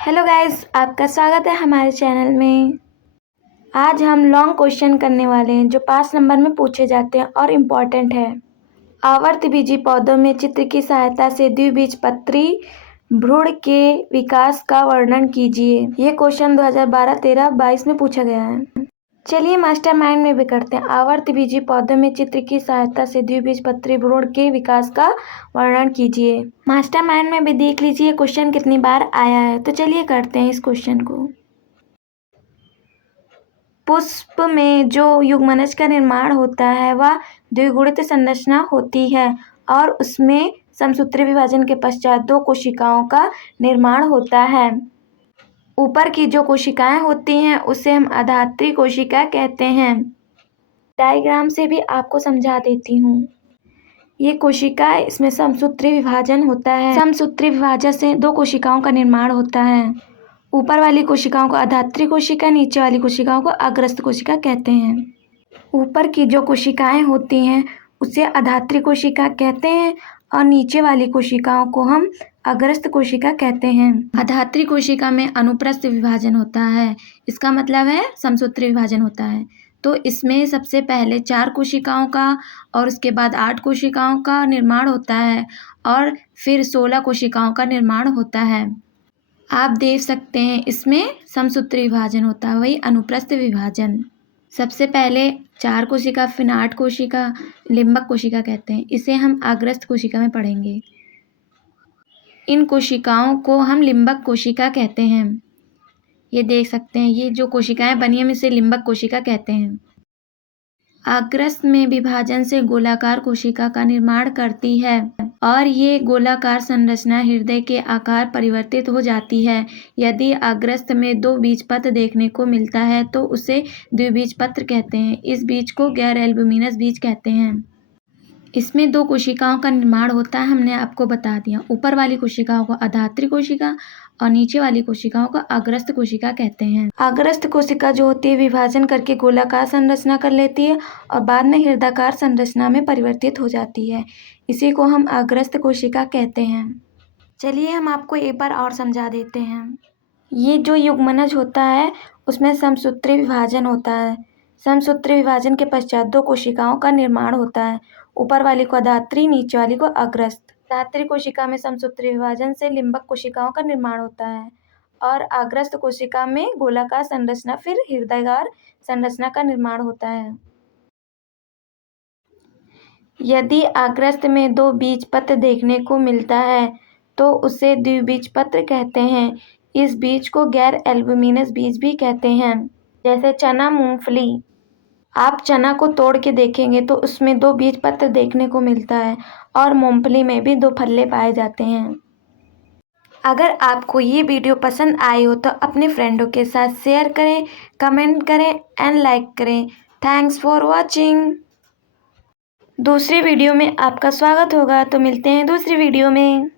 Hello guys, आपका स्वागत है हमारे चैनल में। आज हम लॉन्ग क्वेश्चन करने वाले हैं जो 5 नंबर में पूछे जाते हैं और इम्पॉर्टेंट है। आवर्तबीजी पौधों में चित्र की सहायता से द्विबीजपत्री भ्रूण के विकास का वर्णन कीजिए। ये क्वेश्चन 2012, 13, 22 में पूछा गया है। चलिए मास्टरमाइंड में भी करते हैं। आवर्तबीजी पौधों में चित्र की सहायता से द्विबीजपत्री भ्रूण के विकास का वर्णन कीजिए। मास्टरमाइंड में भी देख लीजिए क्वेश्चन कितनी बार आया है। तो चलिए करते हैं इस क्वेश्चन को। पुष्प में जो युग्मनज का निर्माण होता है वह द्विगुणित संरचना होती है और उसमें समसूत्री विभाजन के पश्चात 2 कोशिकाओं का निर्माण होता है। ऊपर की जो कोशिकाएं होती हैं उसे हम अधात्री कोशिका कहते हैं। डायग्राम से भी आपको समझा देती हूँ। ये कोशिका, इसमें समसूत्री विभाजन होता है। समसूत्री विभाजन से 2 कोशिकाओं का निर्माण होता है। ऊपर वाली कोशिकाओं को अधात्री कोशिका, नीचे वाली कोशिकाओं को अग्रस्त कोशिका कहते हैं। ऊपर की जो कोशिकाएं होती हैं उसे अधात्री कोशिका कहते हैं और नीचे वाली कोशिकाओं को हम अग्रस्त कोशिका कहते हैं। अधात्री कोशिका में अनुप्रस्थ विभाजन होता है, इसका मतलब है समसूत्री विभाजन होता है। तो इसमें सबसे पहले 4 कोशिकाओं का और उसके बाद 8 कोशिकाओं का निर्माण होता है और फिर 16 कोशिकाओं का निर्माण होता है। आप देख सकते हैं इसमें समसूत्री विभाजन होता है, वही अनुप्रस्थ विभाजन। सबसे पहले 4 कोशिका, फिर 8 कोशिका लिम्बक कोशिका कहते हैं। इसे हम अग्रस्त कोशिका में पढ़ेंगे। इन कोशिकाओं को हम लिम्बक कोशिका कहते हैं। ये देख सकते हैं, ये जो कोशिकाएं बनी हैं इसे लिम्बक कोशिका कहते हैं। अग्रस्त में विभाजन से गोलाकार कोशिका का निर्माण करती है और ये गोलाकार संरचना हृदय के आकार परिवर्तित हो जाती है। यदि अग्रस्त में 2 बीजपत्र देखने को मिलता है तो उसे द्विबीजपत्र कहते हैं। इस बीज को गैर एल्ब्यूमिनस बीज कहते हैं। इसमें 2 कोशिकाओं का निर्माण होता है, हमने आपको बता दिया। ऊपर वाली कोशिकाओं को अधात्री कोशिका और नीचे वाली कोशिकाओं को अग्रस्त कोशिका कहते हैं। अग्रस्त कोशिका जो होती है विभाजन करके गोलाकार संरचना कर लेती है और बाद में हृदयाकार संरचना में परिवर्तित हो जाती है। इसी को हम अग्रस्त कोशिका कहते हैं। चलिए हम आपको एक बार और समझा देते हैं। ये जो युग्मनज होता है उसमें समसूत्री विभाजन होता है। समसूत्री विभाजन के पश्चात 2 कोशिकाओं का निर्माण होता है। ऊपर वाली को अधात्री, नीचे वाली को अग्रस्त। अधात्री कोशिका में समसूत्री विभाजन से लिम्बक कोशिकाओं का निर्माण होता है और अग्रस्त कोशिका में गोलाकार संरचना फिर हृदयाकार संरचना का निर्माण होता है। यदि अग्रस्त में 2 बीजपत्र देखने को मिलता है तो उसे द्विबीजपत्र कहते हैं। इस बीज को गैर एल्ब्यूमिनस बीज भी कहते हैं। जैसे चना, मूंगफली। आप चना को तोड़ के देखेंगे तो उसमें 2 बीजपत्र देखने को मिलता है और मूंगफली में भी 2 फल्ले पाए जाते हैं। अगर आपको ये वीडियो पसंद आई हो तो अपने फ्रेंडों के साथ शेयर करें, कमेंट करें एंड लाइक करें। Thanks for watching. दूसरी वीडियो में आपका स्वागत होगा। तो मिलते हैं दूसरी वीडियो में।